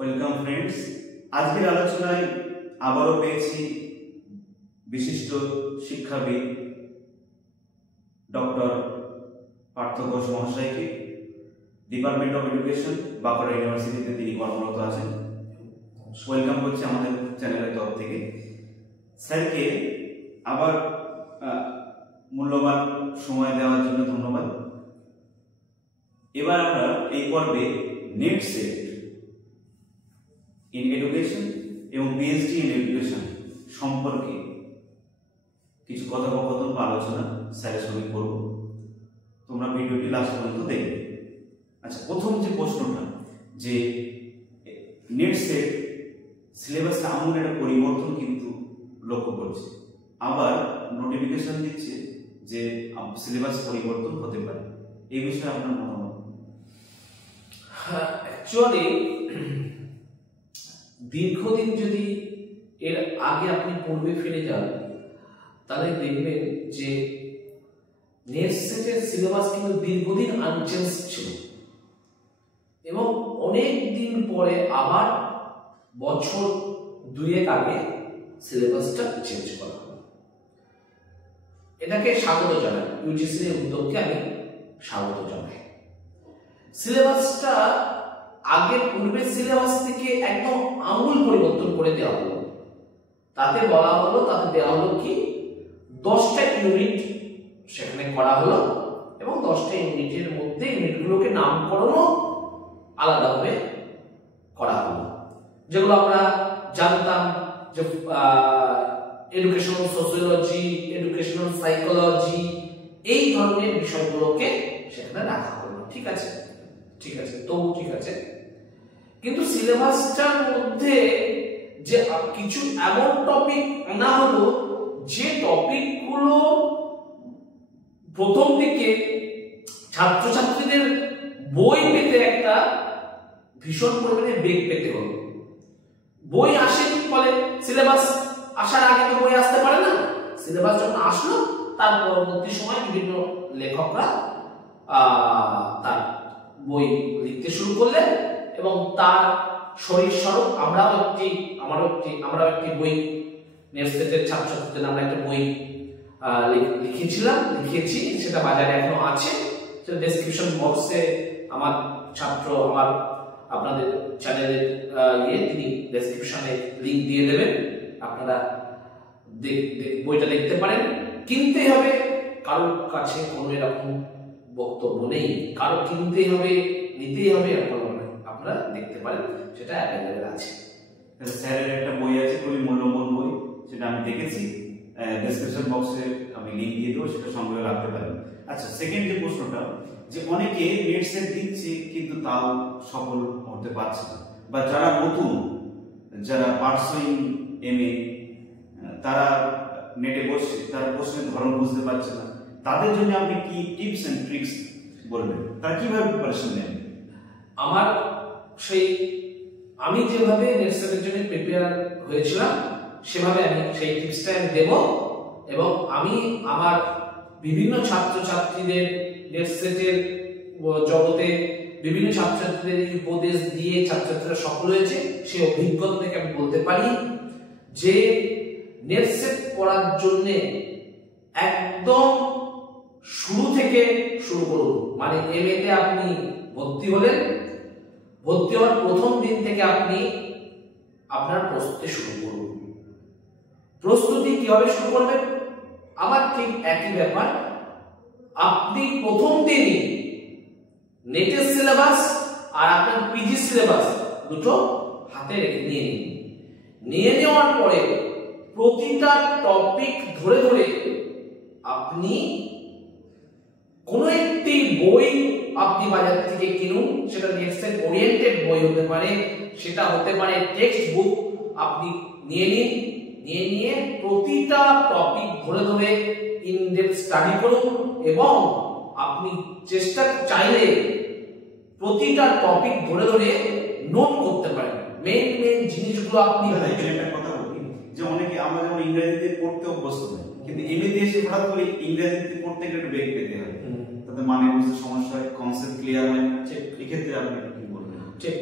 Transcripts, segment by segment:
Welcome friends, আজকের আলোচনায় আবারও পেয়েছি বিশিষ্ট শিক্ষাবিদ ডক্টর পার্থ ঘোষ মহাশয়কে। ডিপার্টমেন্ট অফ এডুকেশন, বাঁকুড়া ইউনিভার্সিটিতে তিনি কর্মরত আছেন। ওয়েলকাম করছি আমাদের চ্যানেলের তরফ থেকে। স্যারকে আবার মূল্যবান সময় দেওয়ার জন্য ধন্যবাদ। এবার আমরা এই পর্বে নেট সেট ইন এডুকেশন এবং পিএইচডি ইন এডুকেশন সম্পর্কে কিছু কথোপকথন বা আলোচনা স্যারের সঙ্গে করব। তোমরা ভিডিওটি লাস্ট পর্যন্ত দেখবে। আচ্ছা, প্রথম যে প্রশ্নটা, যে নেট সেট সিলেবাসে আমূল একটা পরিবর্তন কিন্তু লক্ষ্য করছে, আবার নোটিফিকেশন দিচ্ছে যে সিলেবাস পরিবর্তন হতে পারে। এই বিষয়ে আপনার মতামত? অ্যাকচুয়ালি দীর্ঘদিন যদি এর আগে আপনি পূর্বে ফিরে যান, তাহলে দেখবেন যে নেট সেটের সিলেবাস কিন্তু দীর্ঘদিন আনচেঞ্জ ছিল এবং অনেক দিন পরে আবার বছর দুয়েক আগে সিলেবাসটা চেঞ্জ করা হলো। এটাকে স্বাগত জানাই, ইউজিসির উদ্যোগকে আমি স্বাগত জানাই। সিলেবাসটা আগে পূর্বের সিলেবাস থেকে একদম আমূল পরিবর্তন করে দেওয়া হলো। তাতে বলা হলো, তাতে দেওয়া হলো কি 10টা ইউনিট সেখানে করা হলো এবং 10টা ইউনিটের মধ্যে ইউনিটগুলোকে নামকরণও আলাদাভাবে করা হলো। যেগুলো আমরা জানতাম যে এডুকেশনাল সোশিওলজি, এডুকেশনাল সাইকোলজি, এই ধরনের বিষয়গুলোকে সেখানে রাখা হলো। ঠিক আছে, ঠিক আছে, তবু ঠিক আছে। কিন্তু সিলেবাসটার মধ্যে যে কিছু এমন টপিক আনা হলো, যে টপিকগুলো প্রথম দিকে ছাত্রছাত্রীদের বই পেতে একটা ভীষণ পরিমাণে বেগ পেতে হলো। বই আসেনি, ফলে সিলেবাস আসার আগে তো বই আসতে পারে না। সিলেবাস যখন আসলো, তার পরবর্তী সময় বিভিন্ন লেখকরা তার বই লিখতে শুরু করলেন এবং তার শরীর স্বরূপ আমরাও একটি বই, নেট সেটের ছাত্রছাত্রীদের আমরা একটা বই লিখেছি। সেটা বাজারে এখনো আছে। সেটা ডেসক্রিপশন বক্সে আমার আপনাদের চ্যানেলের তিনি ডেসক্রিপশনে লিংক দিয়ে দেবেন। আপনারা বইটা দেখতে পারেন। কিনতে হবে, কারোর কাছে কোনো এরকম বক্তব্য নেই। কারো কিনতে হবে, নিতেই হবে, আপনারা দেখতে পারেন, সেটা অ্যাভেলেবেল আছে। স্যারের একটা বই আছে, খুবই মূল্যবান বই, সেটা আমি দেখেছি। ডেসক্রিপশন বক্সে আমি লিংক দিয়ে দেবো, সেটা সংগ্রহে রাখতে পারেন। আচ্ছা, সেকেন্ড যে প্রশ্নটা, যে অনেকে নেট সেট দিচ্ছে কিন্তু তাও সফল হতে পারছে না, বা যারা নতুন, যারা পার্সুইং এমএ, তারা নেটে বসছে, তারা প্রশ্নের ধরন বুঝতে পারছে না, তাদের জন্য আপনি কি টিপস এন্ড ট্রিক্স বলবেন? তারা কিভাবে প্রিপারেশন নেন? আমি যেভাবে নেট সেটের জন্য প্রিপেয়ার হয়েছিলাম, সেভাবে আমি সেই টিপসটা দেব এবং আমি আমার বিভিন্ন ছাত্রছাত্রীদের নেট সেটের জগতে বিভিন্ন ছাত্রছাত্রীদের উপদেশ দিয়ে ছাত্রছাত্রীরা সফল হয়েছে, সেই অভিজ্ঞতা থেকে আমি বলতে পারি যে নেট সেট পড়ার জন্য একদম শুরু থেকে শুরু করুন। মানে এমএ তে আপনি ভর্তি হলেন, ভর্তি হওয়ার প্রথম দিন থেকে আপনি আপনার প্রস্তুতি শুরু করুন। প্রস্তুতি কিভাবে শুরু করবেন? আমার ঠিক একই ব্যাপার। আপনি প্রথম দিনই নেটের সিলেবাস আর আপনার পিজি সিলেবাস দুটো হাতে রেখে নিয়ে নেওয়ার পরে প্রতিটা টপিক ধরে ধরে আপনি কোনো একটি বই আপনি বাজার থেকে কিনুন। সেটা নেট সেট ওরিয়েন্টেড বই হতে পারে, সেটা হতে পারে টেক্সট বুক। আপনি নিয়ে নিয়ে প্রতিটা টপিক ধরে ধরে ইন ডেপথ স্টাডি করুন এবং আপনি চেষ্টা চাইলে প্রতিটা টপিক ধরে ধরে নোট করতে পারেন। মেইন জিনিসগুলো আপনি একটা কথা বলি, যে অনেকে আমরা যেমন ইংরেজিতে পড়তে অভ্যস্ত নই, কিন্তু এমএতে এসে হঠাৎ করে ইংরেজিতে পড়তে গেলে একটু বেগ পেতে হয়, তাতে মানে বুঝতে সমস্যা হয়, কনসেপ্ট ক্লিয়ার হয় না। এক্ষেত্রে আপনি কি বলবেন? ঠিক।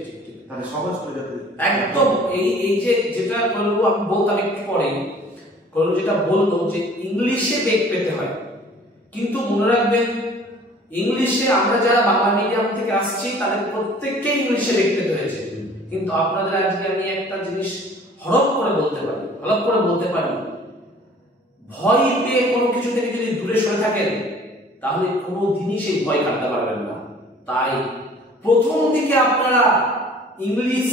তাহলে সহজ করে যাতে একদম এই যে যেটা করবো আমি বলতাম একটু পরে, করবো যেটা বললো যে ইংলিশে বেগ পেতে হয়, কিন্তু মনে রাখবেন ইংলিশে আমরা যারা বাংলা মিডিয়াম থেকে আসছি তাদের প্রত্যেককে ইংলিশে বেগ পেতে হয়েছে। কিন্তু আপনাদের আজকে আমি একটা জিনিস হলপ করে বলতে পারি, ভয় পেয়ে কোনো কিছু থেকে যদি দূরে সরে থাকেন তাহলে কোনো দিনই সেই ভয় কাটতে পারবেন না। তাই প্রথম দিকে আপনারা ইংলিশ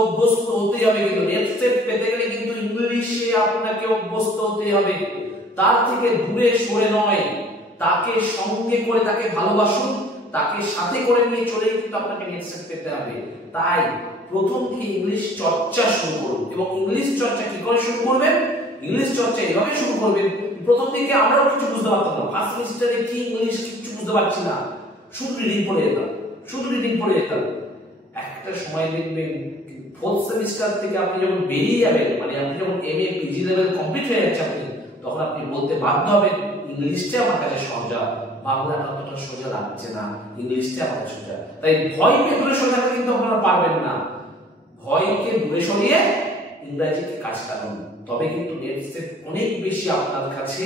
অভ্যস্ত হতে হবে, কিন্তু নেক্সট স্টেপ পেতে গেলে কিন্তু ইংলিশে আপনাকে অভ্যস্ত হতে হবে। তার থেকে দূরে সরে নয়, তাকে সঙ্গে করে তাকে ভালোবাসুন, তাকে সাথে করে নিয়ে চলে কিন্তু আপনাকে নেক্সট স্টেপ পেতে হবে। তাই প্রথম থেকে ইংলিশ চর্চা শুরু করুন। এবং ইংলিশ চর্চা কি করে শুরু করবেন? ইংলিশ চর্চা এভাবে শুরু করবেন, প্রথম দিকে আমরাও কিছু বুঝতে পারতাম না, ফার্স্ট সেমিস্টারে কি ইংলিশ কিছু বুঝতে পারছি না, শুধু রিডিং পড়ে যেতাম। একটা সময় দেখবেন ফোর্থ সেমিস্টার থেকে আপনি যখন বেরিয়ে যাবেন, মানে আপনি যখন এমএ পিজি লেভেল কমপ্লিট হয়ে যাচ্ছে আপনি, তখন আপনি বলতে বাধ্য হবেন ইংলিশটা আমার কাছে সোজা, বাংলাটা অতটা সোজা লাগছে না, ইংলিশটা আমার সোজা। তাই ভয়কে দূরে সরে থাকতে কিন্তু আপনারা পারবেন না। ভয়কে দূরে সরিয়ে ইংরেজিকে কাজ লাগান, তবে কিন্তু নেক্সট স্টেপ অনেক বেশি আপনার কাছে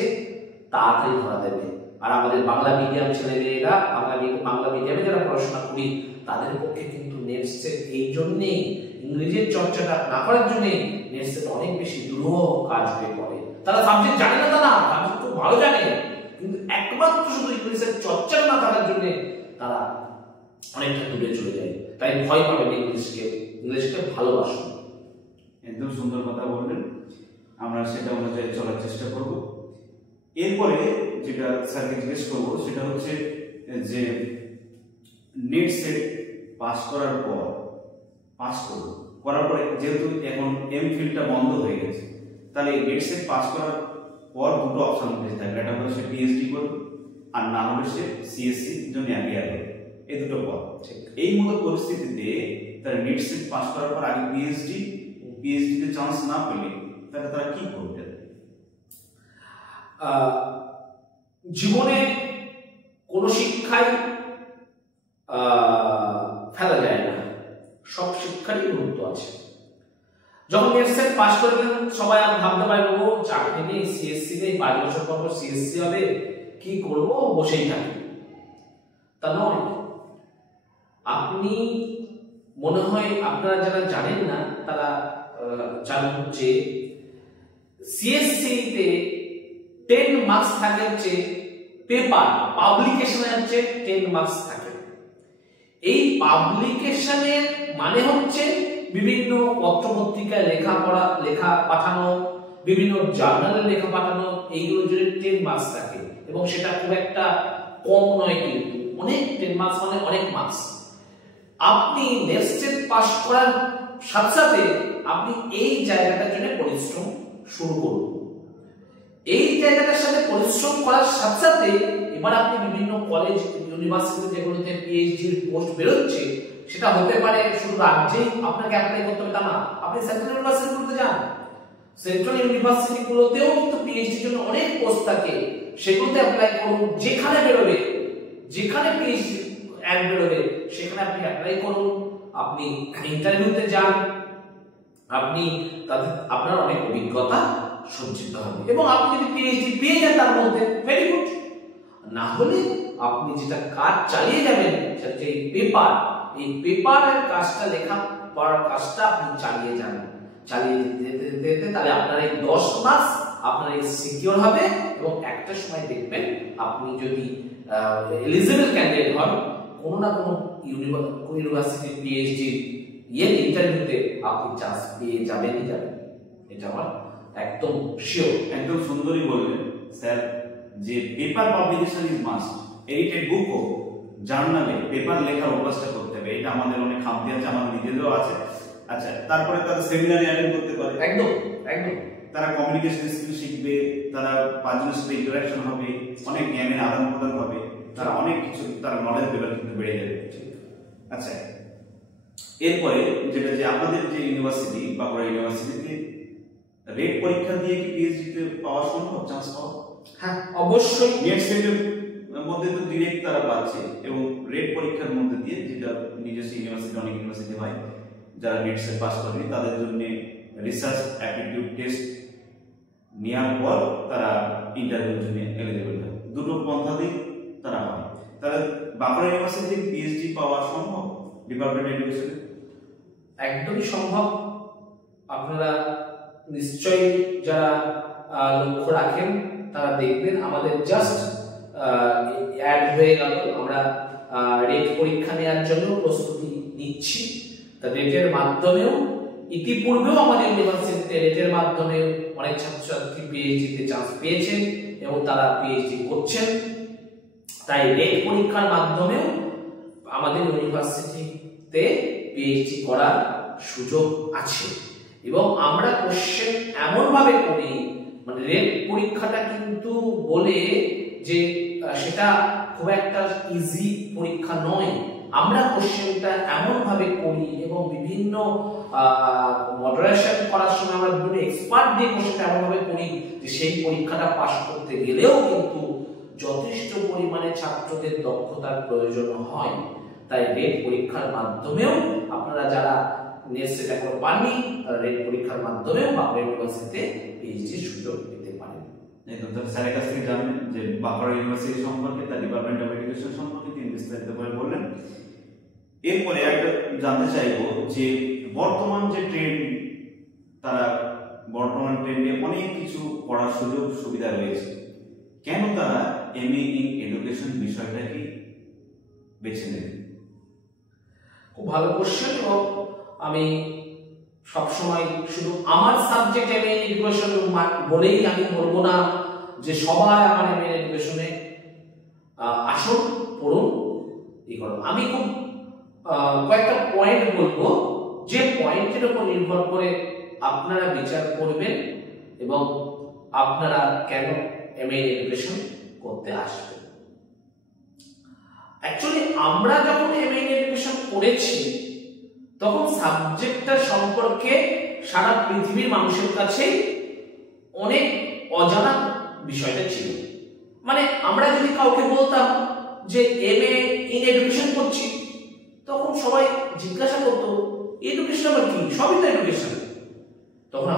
তাড়াতাড়ি ধরা দেবে। আর আমাদের বাংলা মিডিয়াম ছেলেমেয়েরা, বাংলা মিডিয়ামে যারা পড়াশোনা করি তাদের পক্ষে কিন্তু নেক্সট স্টেপ এই জন্যেই, ইংরেজির চর্চাটা না করার জন্যে নেক্সট স্টেপ অনেক বেশি দুরূহ কাজ হয়ে পড়ে। তারা সাবজেক্ট জানে না, তারা খুব ভালো জানে, কিন্তু একমাত্র শুধু ইংলিশের চর্চা না থাকার জন্য তারা অনেকটা দূরে চলে যায়। তাই ভয় পাবেন ইংলিশকে ভালোবাসুন। একদম সুন্দর কথা বললেন, আমরা সেটা অনুযায়ী চলার চেষ্টা করব। এরপরে যেটা স্যারকে জিজ্ঞেস করবো সেটা হচ্ছে যে নেট সেট পাস করার পরে যেহেতু এখন এমফিলটা বন্ধ হয়ে গেছে, তাহলে নেট সেট পাস করার পর দুটো অপশন বেঁচে থাকবে, একটা হলো সে পিএইচডি করবে আর না হলে সে সিএসসি জন্য অ্যাপিয়ার করবে, এই দুটো পথ। এই মতো পরিস্থিতিতে তারা নেট সেট পাস করার পর আগে পিএইচডিতে চান্স না পেলে তাহলে তারা কি করবে? জীবনে কোনো শিক্ষাই ফেলা যায় না, সব শিক্ষারই গুরুত্ব আছে। যখন নেট সেট পাস করবেন সবাই আর ভাবতে পারবে ও চাকরি নেই, সিএসসি নেই, 5 বছর পর সিএসসি হবে, কি করব, বসেই থাকি। তা নয়, আপনি মনে হয় আপনারা যারা জানেন না তারা জানুন যে সিএসসি তে 10 মার্কস থাকে, হচ্ছে পেপার পাবলিকেশনে হচ্ছে 10 মার্কস থাকে। এই পাবলিকেশনের মানে হচ্ছে বিভিন্ন পত্রপত্রিকায় লেখা পাঠানো, বিভিন্ন জার্নালে লেখা পাঠানো, এইগুলোর জন্য 10 মার্কস থাকে। এবং সেটা খুব একটা কম নয়, কিন্তু অনেক 10 মার্কস মানে অনেক মার্কস। আপনি নেক্সট স্টেপ পাস করার সাথে সাথে আপনি এই জায়গাটার জন্য পরিশ্রম শুরু করুন। এই জায়গাটার সাথে পরিশ্রম করার সাথে সাথে এবার আপনি বিভিন্ন কলেজ ইউনিভার্সিটি যেগুলোতে পিএইচডির পোস্ট বেরোচ্ছে, সেটা হতে পারে শুধু রাজ্যেই আপনাকে অ্যাপ্লাই করতে হবে তা না, আপনি সেন্ট্রাল ইউনিভার্সিটিগুলোতে যান, সেন্ট্রাল ইউনিভার্সিটিগুলোতেও কিন্তু পিএইচডির জন্য অনেক পোস্ট থাকে, সেগুলোতে অ্যাপ্লাই করুন। যেখানে বেরোবে, যেখানে পিএইচডি অ্যাড বেরোবে সেখানে আপনি অ্যাপ্লাই করুন, আপনি ইন্টারভিউতে যান, আপনি আপনার অনেক অভিজ্ঞতা সঞ্চিত হবে। এবং আপনি যদি পিএইচডি পেয়ে যান তার মধ্যে, ভেরি গুড। না হলে আপনি যেটা কাজ চালিয়ে যাবেন সেটা এই পেপারের কাজটা, লেখা পড়ার কাজটা আপনি চালিয়ে যান, চালিয়ে যেতে তাহলে আপনার এই 10 মার্কস আপনার এই সিকিউর হবে। এবং একটা সময় দেখবেন আপনি যদি এলিজিবল ক্যান্ডিডেট হন, কোনো না কোনো ইউনিভার্সিটি পিএইচডি ইন্টারভিউতে আপনি চান্স পেয়ে যাবেনই যাবেন, এটা আমার একদম শিওর। একদম সুন্দরই বললেন স্যার যে paper publication is must. Edited book হোক, জার্নালে পেপার লেখার অভ্যাসটা করতে হবে, এটা আমাদের অনেক খামতি আছে, আমাদের নিজেদেরও আছে। আচ্ছা, তারপরে তারা সেমিনারে অ্যাটেন্ড করতে পারে, একদম তারা কমিউনিকেশন স্কিল শিখবে, তারা পাঁচজনের সাথে ইন্টারাকশন হবে, অনেক জ্ঞানের আদান প্রদান হবে, তারা অনেক কিছু, তার নলেজ লেভেল কিন্তু বেড়ে যাবে। আচ্ছা, এরপরে যেটা যে আপনাদের যে ইউনিভার্সিটি, বাঁকুড়া ইউনিভার্সিটিতে রেট পরীক্ষা দিয়ে কি পিএইচডি তে পাওয়া সম্ভব, চান্স পাওয়া? হ্যাঁ, অবশ্যই। নেট সেটের মধ্যে তো ডিরেক্ট তারা পাচ্ছে, এবং রেট পরীক্ষার মধ্যে দিয়ে, যেটা নিজস্ব ইউনিভার্সিটি, অনেক ইউনিভার্সিটি হয়, যারা নেটসে পাস করেনি তাদের জন্য রিসার্চ অ্যাপটিটিউড টেস্ট নেওয়ার পর তারা ইন্টারভিউর জন্য এলিজিবল হয়। দুটো পন্থাতেই তারা হয়। তাহলে বাঁকুড়া ইউনিভার্সিটি পিএইচডি পাওয়া সম্ভব ডিপার্টমেন্ট এডুকেশনে? একদমই সম্ভব। আপনারা নিশ্চয়ই যারা লক্ষ্য রাখেন তারা দেখবেন আমাদের জাস্ট অ্যাড হয়ে গেল, আমরা রেট পরীক্ষা নেওয়ার জন্য প্রস্তুতি নিচ্ছি। তা রেটের মাধ্যমেও ইতিপূর্বেও আমাদের ইউনিভার্সিটিতে রেটের মাধ্যমে অনেক ছাত্রছাত্রী পিএইচডিতে চান্স পেয়েছেন এবং তারা পিএইচডি করছেন। তাই রেট পরীক্ষার মাধ্যমেও আমাদের ইউনিভার্সিটিতে পিএইচডি করার সুযোগ আছে এবং আমরা কোশ্চেন এমন ভাবে করি, মানে রেট পরীক্ষাটা কিন্তু বলে যে সেটা খুব একটা ইজি পরীক্ষা নয়। আমরা কোশ্চেনটা এমন ভাবে করি এবং বিভিন্ন মডারেশন করার সময় আমরা বিভিন্ন এক্সপার্ট দিয়ে কোশ্চেনটা এমন ভাবে করি যে সেই পরীক্ষাটা পাস করতে গেলেও কিন্তু যথেষ্ট পরিমাণে ছাত্রদের দক্ষতার প্রয়োজন হয়। তাই রেট পরীক্ষার মাধ্যমেও আপনারা যারা নেটসেট এখনো পাননি তারা রেট পরীক্ষার মাধ্যমেও বাঁকুড়া ইউনিভার্সিটিতে পিএইচডির সুযোগ পেতে পারেন। স্যারের কাছ থেকে জানলেন যে বাঁকুড়া ইউনিভার্সিটি সম্পর্কে, তার ডিপার্টমেন্ট অফ এডুকেশন সম্পর্কে তিনি বিস্তারিত করে বললেন। এরপরে একটা জানতে চাইবো যে বর্তমান যে ট্রেন্ড, তারা বর্তমান ট্রেন্ডে অনেক কিছু করার সুযোগ সুবিধা রয়েছে, কেন তারা এমএ ইন এডুকেশন বিষয়টাকে বেছে নেবে? খুব ভালো কোশ্চেন এবং আমি সবসময় শুধু আমার সাবজেক্ট এমএ ইন এডুকেশন বলেই আমি বলবো না যে সবাই আমার এমএ ইন এডুকেশনে আসুন, পড়ুন, এই করুন। আমি খুব কয়েকটা পয়েন্ট বলবো যে পয়েন্টের উপর নির্ভর করে আপনারা বিচার করবেন এবং আপনারা কেন এমএ ইন এডুকেশন করতে আসবেন। অ্যাকচুয়ালি আমরা যখন এমএ ইন এডুকেশন করেছি তখন সাবজেক্টটা সম্পর্কে সারা পৃথিবীর মানুষের কাছে অনেক অজানা বিষয়টা ছিল। মানে আমরা যদি কাউকে বলতাম যে এমএ ইন এডুকেশন করছি, তখন সবাই জিজ্ঞাসা করতো এডুকেশন আবার কি, সবই তো এডুকেশন। তখন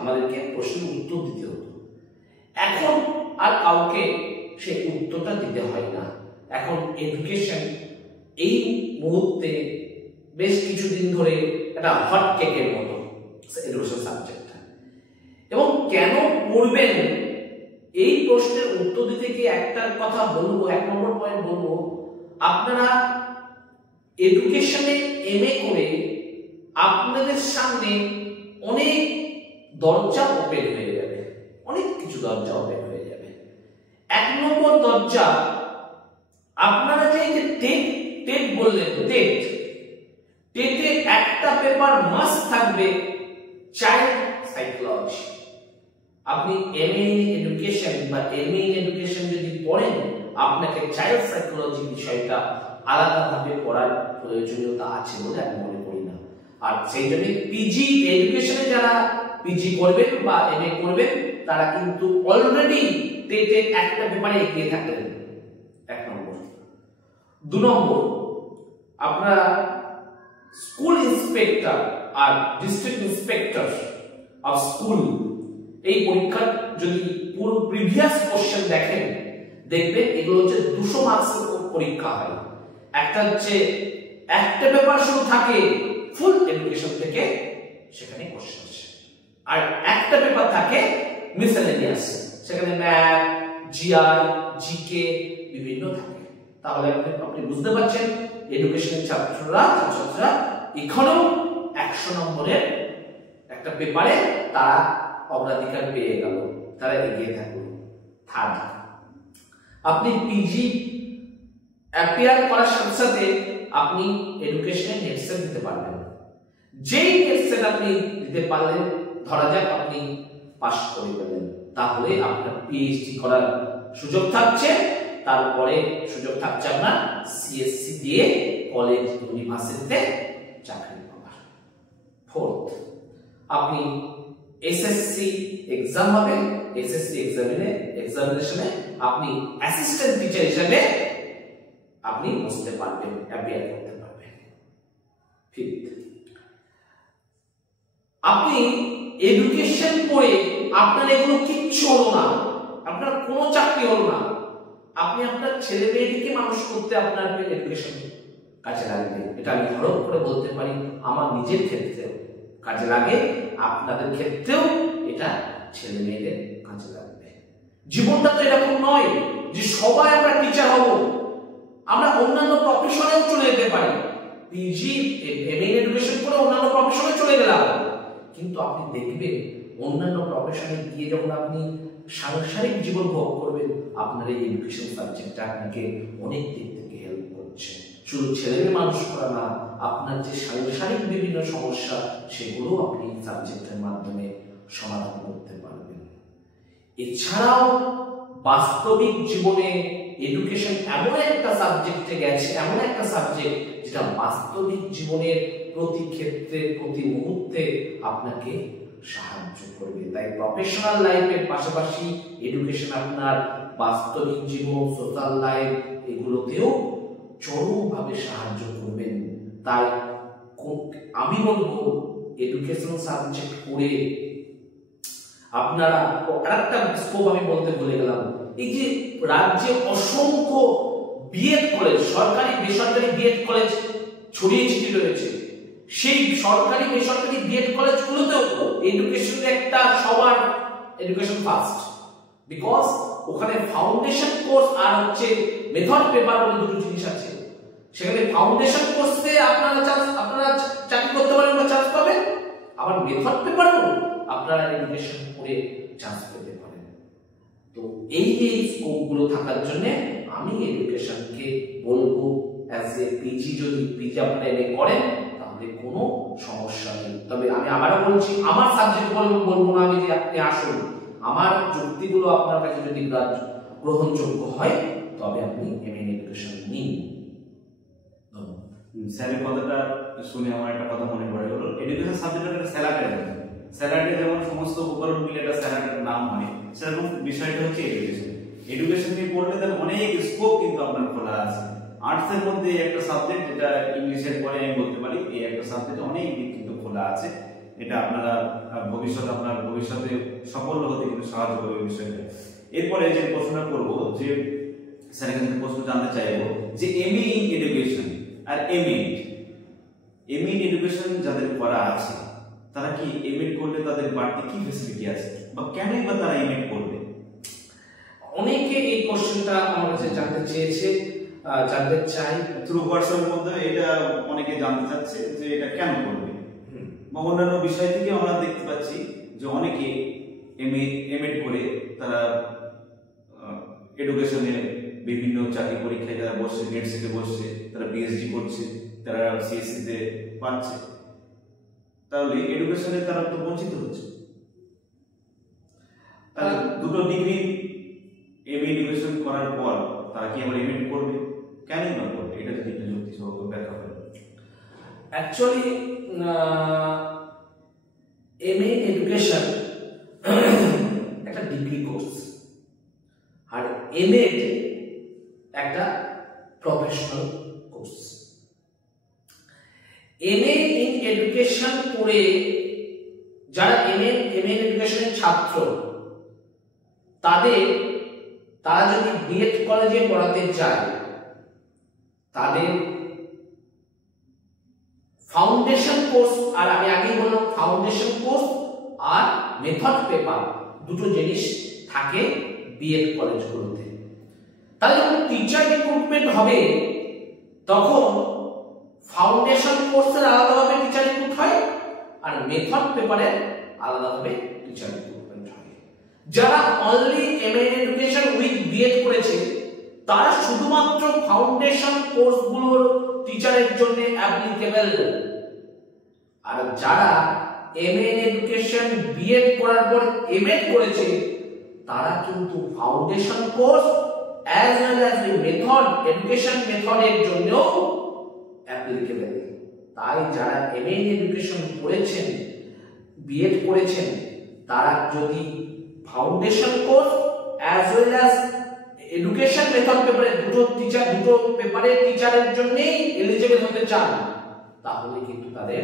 আমাদেরকে প্রশ্নের উত্তর দিতে হতো। এখন আর কাউকে সেই উত্তরটা দিতে হয় না। এখন এডুকেশন এই মুহূর্তে বেশ কিছুদিন ধরে একটা হট কেকের মতো এডুকেশন সাবজেক্টটা। এবং কেন পড়বেন এই প্রশ্নের উত্তর দিতে গিয়ে একটা কথা বলবো, 1 নম্বর পয়েন্ট বলবো, আপনারা এডুকেশনে এমএ করে আপনাদের সামনে অনেক দরজা ওপেন হয়ে যাবে, অনেক কিছু দরজা ওপেন হয়ে যাবে। 1 নম্বর দরজা, আপনারা যে টেট বললেন, টেটে একটা পেপার মাস্ট থাকবে চাইল্ড সাইকোলজি। আপনি এমএ ইন এডুকেশন বা এমএ ইন এডুকেশন যদি পড়েন, আপনাকে চাইল্ড সাইকোলজি বিষয়টা আলাদাভাবে পড়ার প্রয়োজনীয়তা আছে বলে আমি মনে করি না। আর সেই জন্য পিজি এডুকেশনে যারা পিজি করবেন বা এমএ করবেন তারা কিন্তু অলরেডি টেটে একটা পেপারে এগিয়ে থাকবেন। 1 নম্বর। 2 নম্বর, আপনারা স্কুল ইন্সপেক্টর আর ডিস্ট্রিক্ট ইন্সপেক্টর অফ স্কুল এই পরীক্ষার যদি পুরো প্রিভিয়াস কোশ্চেন দেখেন, দেখবেন এগুলো হচ্ছে 200 মার্কসের পরীক্ষা হয়। একটা হচ্ছে একটা পেপার শুরু থাকে ফুল এডুকেশন থেকে, সেখানে কোশ্চেন আছে, আর একটা পেপার থাকে মিসেলেনিয়াস, সেখানে ম্যাথ, জিআই, জিকে বিভিন্ন থাকে। তাহলে আপনি বুঝতে পারছেন এডুকেশনের ছাত্ররা এখানেও 100 নম্বরের একটা পেপারে তারা অগ্রাধিকার পেয়ে গেল, তারা এগিয়ে থাকলো। থার্ড, আপনি পিজি অ্যাপিয়ার করার সাথে সাথে আপনি এডুকেশনে নেটসেট দিতে পারবেন। যেই নেটসেট আপনি দিতে পারলেন, ধরা যাক আপনি পাস করে গেলেন, তাহলে আপনার পিএইচডি করার সুযোগ থাকছে। তারপরে সুযোগ থাকছে আপনার সিএসসি দিয়ে কলেজ ইউনিভার্সিটিতে চাকরি পাওয়ার। ফোর্থ, আপনি এসএসসি এক্সাম হবে, এসএসসি এক্সামিনেশনে আপনি অ্যাসিস্ট্যান্ট টিচার হিসেবে আপনি বসতে পারবেন, অ্যাপিয়ার করতে পারবেন। ফিফথ, আপনি এডুকেশন পড়ে আপনার এগুলো কিচ্ছু হলো না, আপনার কোনো চাকরি হলো না, আপনি আপনার ছেলে মেয়েকে মানুষ করতে আপনার এডুকেশন কাজে লাগবে। এটা আমি গর্ব করে বলতে পারি, আমার নিজের ক্ষেত্রে কাজে লাগে, আপনাদের ক্ষেত্রেও এটা ছেলে মেয়েদের কাজে লাগবে। জীবনটা তো এরকম নয় যে সবাই আমরা টিচার হব, আমরা অন্যান্য প্রফেশনেও চলে যেতে পারি। পিজি এমএ এডুকেশন করে অন্যান্য প্রফেশনে চলে গেলাম, কিন্তু আপনি দেখবেন অন্যান্য প্রফেশনে গিয়ে যখন আপনি সাংসারিক জীবন ভোগ করবেন, আপনার এই এডুকেশন সাবজেক্টটা আপনাকে অনেক দিক থেকে হেল্প করছে। শুধু ছেলেমেয়ে মানুষ করা না, আপনার যে সাংসারিক বিভিন্ন সমস্যা সেগুলো আপনি সাবজেক্টের মাধ্যমে সমাধান করতে পারবেন। এছাড়াও বাস্তবিক জীবনে এডুকেশন এমন একটা সাবজেক্টে গেছে, এমন একটা সাবজেক্ট যেটা বাস্তবিক জীবনের প্রতি ক্ষেত্রে প্রতি মুহূর্তে আপনাকে সাহায্য করবে। তাই প্রফেশনাল লাইফের পাশাপাশি এডুকেশন আপনার বাস্তবিক জীবন, সোশ্যাল লাইফ এগুলোতেও চরমভাবে সাহায্য করবেন। তাই আমি বলবো এডুকেশন সাবজেক্ট পড়ে আপনারা আরেকটা স্কোপ আমি বলতে ভুলে গেলাম, এই যে রাজ্যে অসংখ্য বিএড কলেজ, সরকারি বেসরকারি বিএড কলেজ ছড়িয়ে ছিটিয়ে রয়েছে, সেই সরকারি বেসরকারি বিএড কলেজগুলোতেও এডুকেশনের একটা সবার এডুকেশন ফার্স্ট, বিকজ ওখানে ফাউন্ডেশন কোর্স আর হচ্ছে মেথড পেপার বলে দুটো জিনিস আছে। সেখানে ফাউন্ডেশন কোর্সে আপনারা চাকরি করতে পারেন বা চান্স পাবেন, আবার মেথড পেপারও আপনারা এডুকেশন পড়ে চান্স পেতে পারেন। তো এই স্কোপগুলো থাকার জন্য আমি এডুকেশনকে বলবো অ্যাজ এ পিজি, যদি পিজি আপনারা এনে করেন তাহলে কোনো সমস্যা নেই। তবে আমি আবারও বলছি, আমার সাবজেক্ট বলবো না আমি যে আপনি আসুন, আমার যুক্তিগুলো আপনার কাছে যদি গ্রহণযোগ্য হয় তবে আপনি এমএ এডুকেশন নিন। স্যারের কথাটা শুনে আমার একটা কথা মনে পড়ে গেল, এডুকেশন সাবজেক্টের একটা স্যালাডের মতো, স্যালাডে যেমন সমস্ত উপকরণ মিলে একটা স্যালাডের নাম হয়, সেরকম বিষয়টা হচ্ছে এডুকেশন। এডুকেশন নিয়ে পড়লে তার অনেক স্কোপ কিন্তু আপনার খোলা আছে। আর্টসের মধ্যে একটা সাবজেক্ট যেটা ইংলিশের পরে আমি বলতে পারি, এই একটা সাবজেক্টে অনেক দিক কিন্তু খোলা আছে। এটা আপনারা ভবিষ্যতে সফল হতে কিন্তু সাহায্য করবে বিষয়টা। এরপরে যে প্রশ্নটা করবো, যে স্যারের কাছে প্রশ্ন জানতে চাইবো যে এমএ ইন এডুকেশন আর এমএড এডুকেশন যাদের করা আছে তারা কি এমএড করলে তাদের বাড়তি কি ফ্যাসিলিটি আছে, বা কেনই বা তারা এমএড করবে? অনেকে এই কোশ্চেনটা আমার কাছে জানতে চাই থ্রু হোয়াটসঅ্যাপের মধ্যে, এটা অনেকে জানতে চাচ্ছে যে এটা কেন করবে, বা অন্যান্য বিষয় থেকে আমরা দেখতে পাচ্ছি যে অনেকে এমএড করে তারা এডুকেশনে বিভিন্ন চাকরি পরীক্ষায় যারা বসছে, নেট সেটে বসছে, তারা পিএইচডি করছে, তারা সিএসসি তে পাচ্ছে, তাহলে এডুকেশনে তারা তো বঞ্চিত হচ্ছে। তাহলে দুটো ডিগ্রি এমএ এডুকেশন করার পর তারা কি আবার এমএড করবে, কেন না করবে? এটা যদি একটু যুক্তি সহ ব্যাখ্যা করেন। অ্যাকচুয়ালি এমএ এডুকেশন একটা ডিগ্রি কোর্স, আর এমএড একটা professional course. MA in education পড়ে যারা এমএ এডুকেশনের ছাত্র, তারা যদি বিএড কলেজে পড়াতে যায়, তাদের ফাউন্ডেশন কোর্স, আর আমি আগেই বললাম ফাউন্ডেশন কোর্স আর মেথড পেপার দুটো জিনিস থাকে বিএড কলেজগুলোতে। তাহলে যখন টিচার রিক্রুটমেন্ট হবে তখন ফাউন্ডেশন কোর্সের আলাদাভাবে টিচার রিক্রুট হয়, আর মেথড পেপারের আলাদাভাবে টিচার রিক্রুটমেন্ট হয়। যারা only MA education with BEd করেছে তারা শুধুমাত্র ফাউন্ডেশন কোর্সগুলোর টিচারের জন্য অ্যাপ্লিকেবল, আর যারা এমএ এডুকেশন বিএড করার পর এমএড করেছে তারা কিন্তু foundation course as well as the method education মেথডের জন্য অ্যাপ্লিকেবল। তাই যারা এমএ এডুকেশন পড়েছেন, বিএড করেছেন, তারা যদি foundation course as well as education method পেপারে দুটো পেপারের টিচারের জন্যই এলিজিবল হতে চান, তাহলে কিন্তু তাদের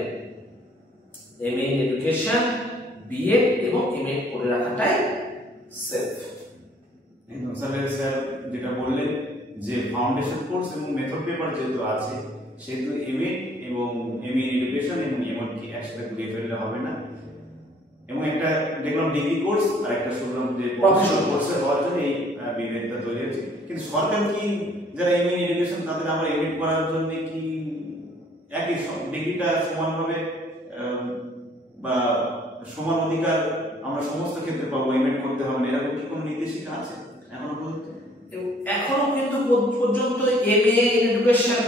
এমএ ইন এডুকেশন, বিএড এবং এমএ করে রাখাটাই সেফ। একদম স্যার যেটা বললেন যে ফাউন্ডেশন কোর্স এবং মেথড পেপার যেহেতু আছে সেহেতু এমএ এবং এমএ ইন এডুকেশন এবং এমএড কি একসাথে ঘুরিয়ে ফেললে হবে না। এবং একটা দেখলাম ডিগ্রি কোর্স আর একটা শুনলাম যে প্রফেশনাল কোর্সে হওয়ার জন্য এই বিভেদটা তৈরি হয়েছে। কিন্তু সরকার কি যারা এমএ ইন এডুকেশন তাদের আমরা এমএড করার জন্য কি একই ডিগ্রিটা সমানভাবে বা সমান অধিকার আমরা সমস্ত ক্ষেত্রে পাবো, এমএড করতে হবে না, এরকম কি কোনো নির্দেশিকা আছে এখনো পর্যন্ত? এখনো কিন্তু পর্যন্ত এমএ ইন এডুকেশন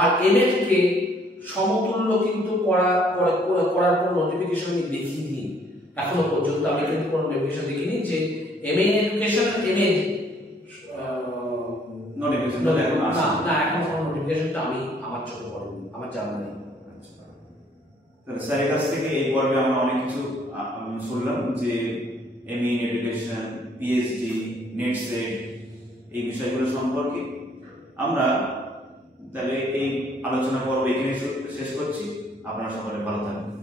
আর এমএড কে সমতুল্য কিন্তু করার কোনো নোটিফিকেশন আমি দেখিনি এখনো পর্যন্ত। আমি কিন্তু কোনো নোটিফিকেশন দেখিনি যে MA in education MEd notification না এখন কোনো নোটিফিকেশনটা আমি আমার চোখে পড়েনি, আমার জানা নেই। তাহলে স্যারের কাছ থেকে এই পর্বে আমরা অনেক কিছু শুনলাম যে MA in education, PhD, NET SET এই বিষয়গুলো সম্পর্কে। আমরা তাহলে এই আলোচনা পর্ব এখানে শেষ করছি। আপনারা সকলে ভালো থাকবেন।